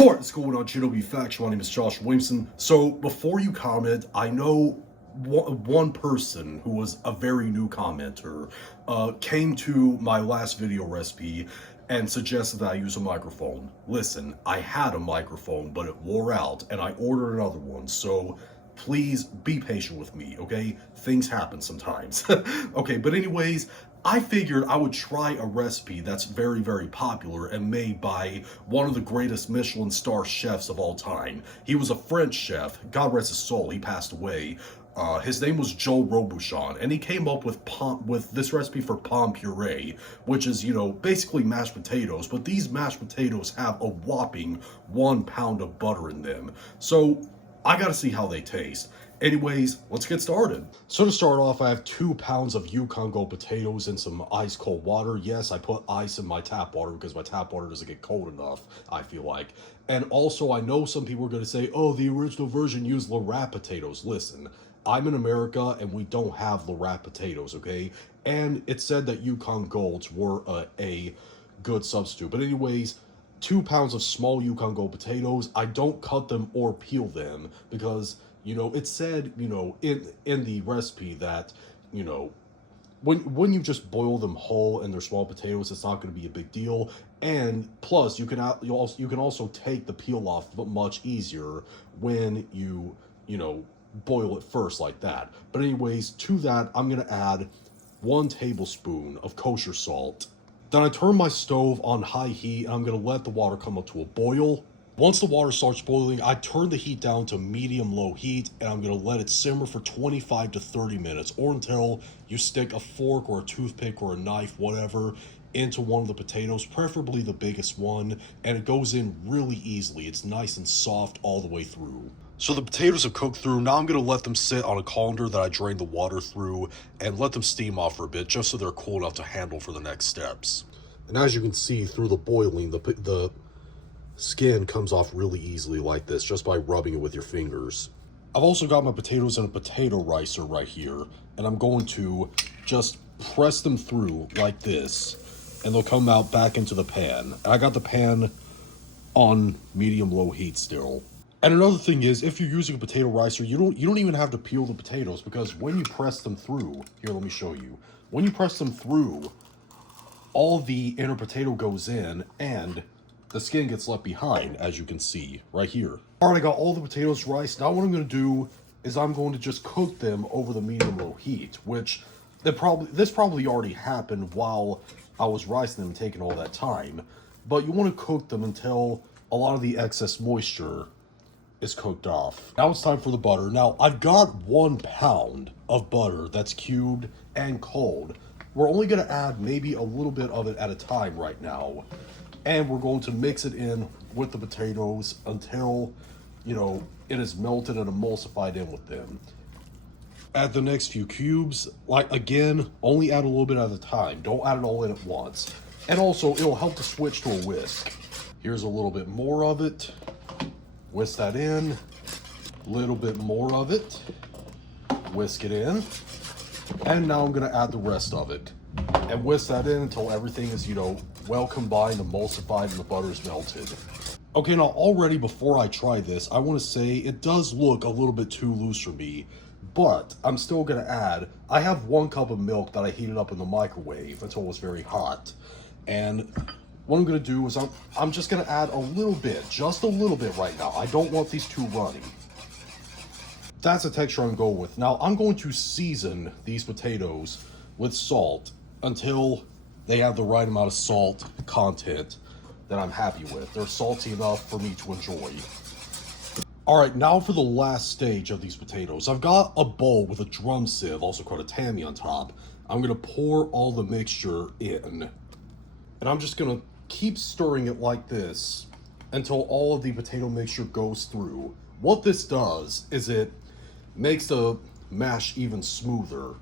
What's going on, GW Faction? My name is Josh Williamson. So, before you comment, I know one person who was a very new commenter came to my last video recipe and suggested that I use a microphone. Listen, I had a microphone, but it wore out, and I ordered another one, so please be patient with me, okay? Things happen sometimes. Okay, but anyways, I figured I would try a recipe that's very, very popular and made by one of the greatest Michelin star chefs of all time. He was a French chef. God rest his soul, he passed away. His name was Joel Robuchon, and he came up with this recipe for Pomme Purée, which is, basically mashed potatoes, but these mashed potatoes have a whopping 1 pound of butter in them. So I gotta see how they taste. Anyways, let's get started. So to start off, I have 2 pounds of Yukon Gold potatoes in some ice cold water. Yes, I put ice in my tap water because my tap water doesn't get cold enough, I feel like. And also, I know some people are going to say, oh, the original version used Lorraine potatoes. Listen, I'm in America and we don't have Lorraine potatoes, okay? And it said that Yukon Golds were a good substitute. But anyways, 2 pounds of small Yukon Gold potatoes. I don't cut them or peel them because, it said, in the recipe that, when you just boil them whole and they're small potatoes, it's not going to be a big deal. And plus, you can also take the peel off much easier when you boil it first like that. But anyways, to that, I'm going to add 1 tablespoon of kosher salt. Then I turn my stove on high heat and I'm going to let the water come up to a boil. Once the water starts boiling, I turn the heat down to medium-low heat and I'm going to let it simmer for 25 to 30 minutes or until you stick a fork or a toothpick or a knife, whatever, into one of the potatoes, preferably the biggest one, and it goes in really easily. It's nice and soft all the way through. So the potatoes have cooked through. Now I'm going to let them sit on a colander that I drained the water through and let them steam off for a bit just so they're cool enough to handle for the next steps. And as you can see through the boiling, the skin comes off really easily like this just by rubbing it with your fingers. I've also got my potatoes in a potato ricer right here, and I'm going to just press them through like this, and they'll come out back into the pan. And I got the pan on medium-low heat still. And another thing is, if you're using a potato ricer, you don't even have to peel the potatoes, because when you press them through, here, let me show you. When you press them through, all the inner potato goes in, and the skin gets left behind, as you can see right here. All right, I got all the potatoes riced. Now what I'm going to do is I'm going to just cook them over the medium-low heat, which this probably already happened while I was ricing them and taking all that time. But you want to cook them until a lot of the excess moisture is cooked off. Now it's time for the butter. Now I've got 1 pound of butter that's cubed and cold. We're only going to add maybe a little bit of it at a time right now. And we're going to mix it in with the potatoes until, it is melted and emulsified in with them. Add the next few cubes. Again, only add a little bit at a time. Don't add it all in at once. And also, it'll help to switch to a whisk. Here's a little bit more of it. Whisk that in. A little bit more of it. Whisk it in. And now I'm going to add the rest of it. And whisk that in until everything is, well combined, emulsified, and the butter is melted. Okay, now already before I try this, I want to say it does look a little bit too loose for me, but I'm still going to add, I have 1 cup of milk that I heated up in the microwave until it was very hot. And what I'm going to do is I'm just going to add a little bit, just a little bit right now. I don't want these too runny. That's the texture I'm going with. Now I'm going to season these potatoes with salt until they have the right amount of salt content that I'm happy with. They're salty enough for me to enjoy. All right, now for the last stage of these potatoes. I've got a bowl with a drum sieve, also called a tammy on top. I'm gonna pour all the mixture in. And I'm just gonna keep stirring it like this until all of the potato mixture goes through. What this does is it makes the mash even smoother.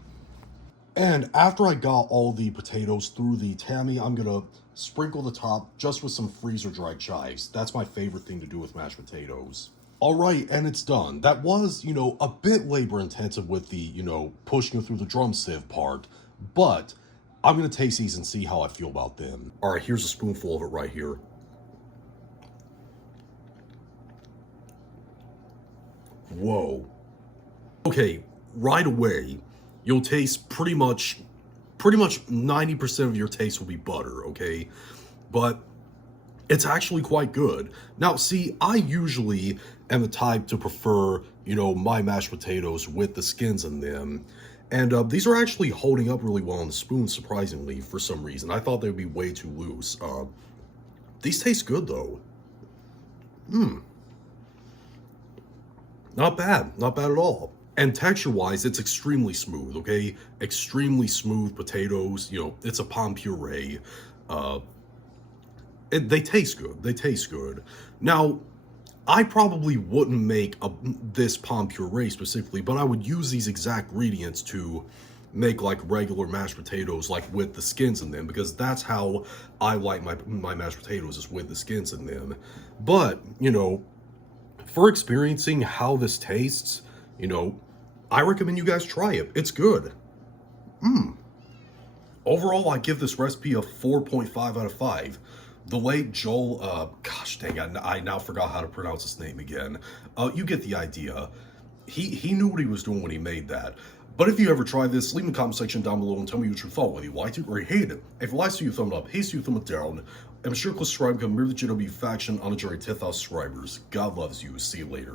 And after I got all the potatoes through the tammy, I'm gonna sprinkle the top just with some freezer dried chives. That's my favorite thing to do with mashed potatoes. All right, and it's done. That was, a bit labor intensive with the, pushing it through the drum sieve part, but I'm gonna taste these and see how I feel about them. All right, here's a spoonful of it right here. Whoa. Okay, right away, you'll taste pretty much 90% of your taste will be butter, okay? But it's actually quite good. Now, see, I usually am the type to prefer, my mashed potatoes with the skins in them. And these are actually holding up really well on the spoon, surprisingly, for some reason. I thought they would be way too loose. These taste good, though. Not bad. Not bad at all. And texture-wise, it's extremely smooth, okay? Extremely smooth potatoes. It's a pomme puree. Uh, they taste good. They taste good. Now, I probably wouldn't make this pomme puree specifically, but I would use these exact ingredients to make like regular mashed potatoes, like with the skins in them, because that's how I like my mashed potatoes, is with the skins in them. But for experiencing how this tastes, I recommend you guys try it. It's good. Overall, I give this recipe a 4.5 out of 5. The late Joel, gosh dang, I now forgot how to pronounce his name again. You get the idea. He knew what he was doing when he made that. But if you ever try this, leave in the comment section down below and tell me what you thought, whether you liked it or you hated it. If you liked it, you thumb it up. Hates you, thumb it down. And be sure to click subscribe, become a member of the GW faction on a journey to 10,000 subscribers. God loves you. See you later.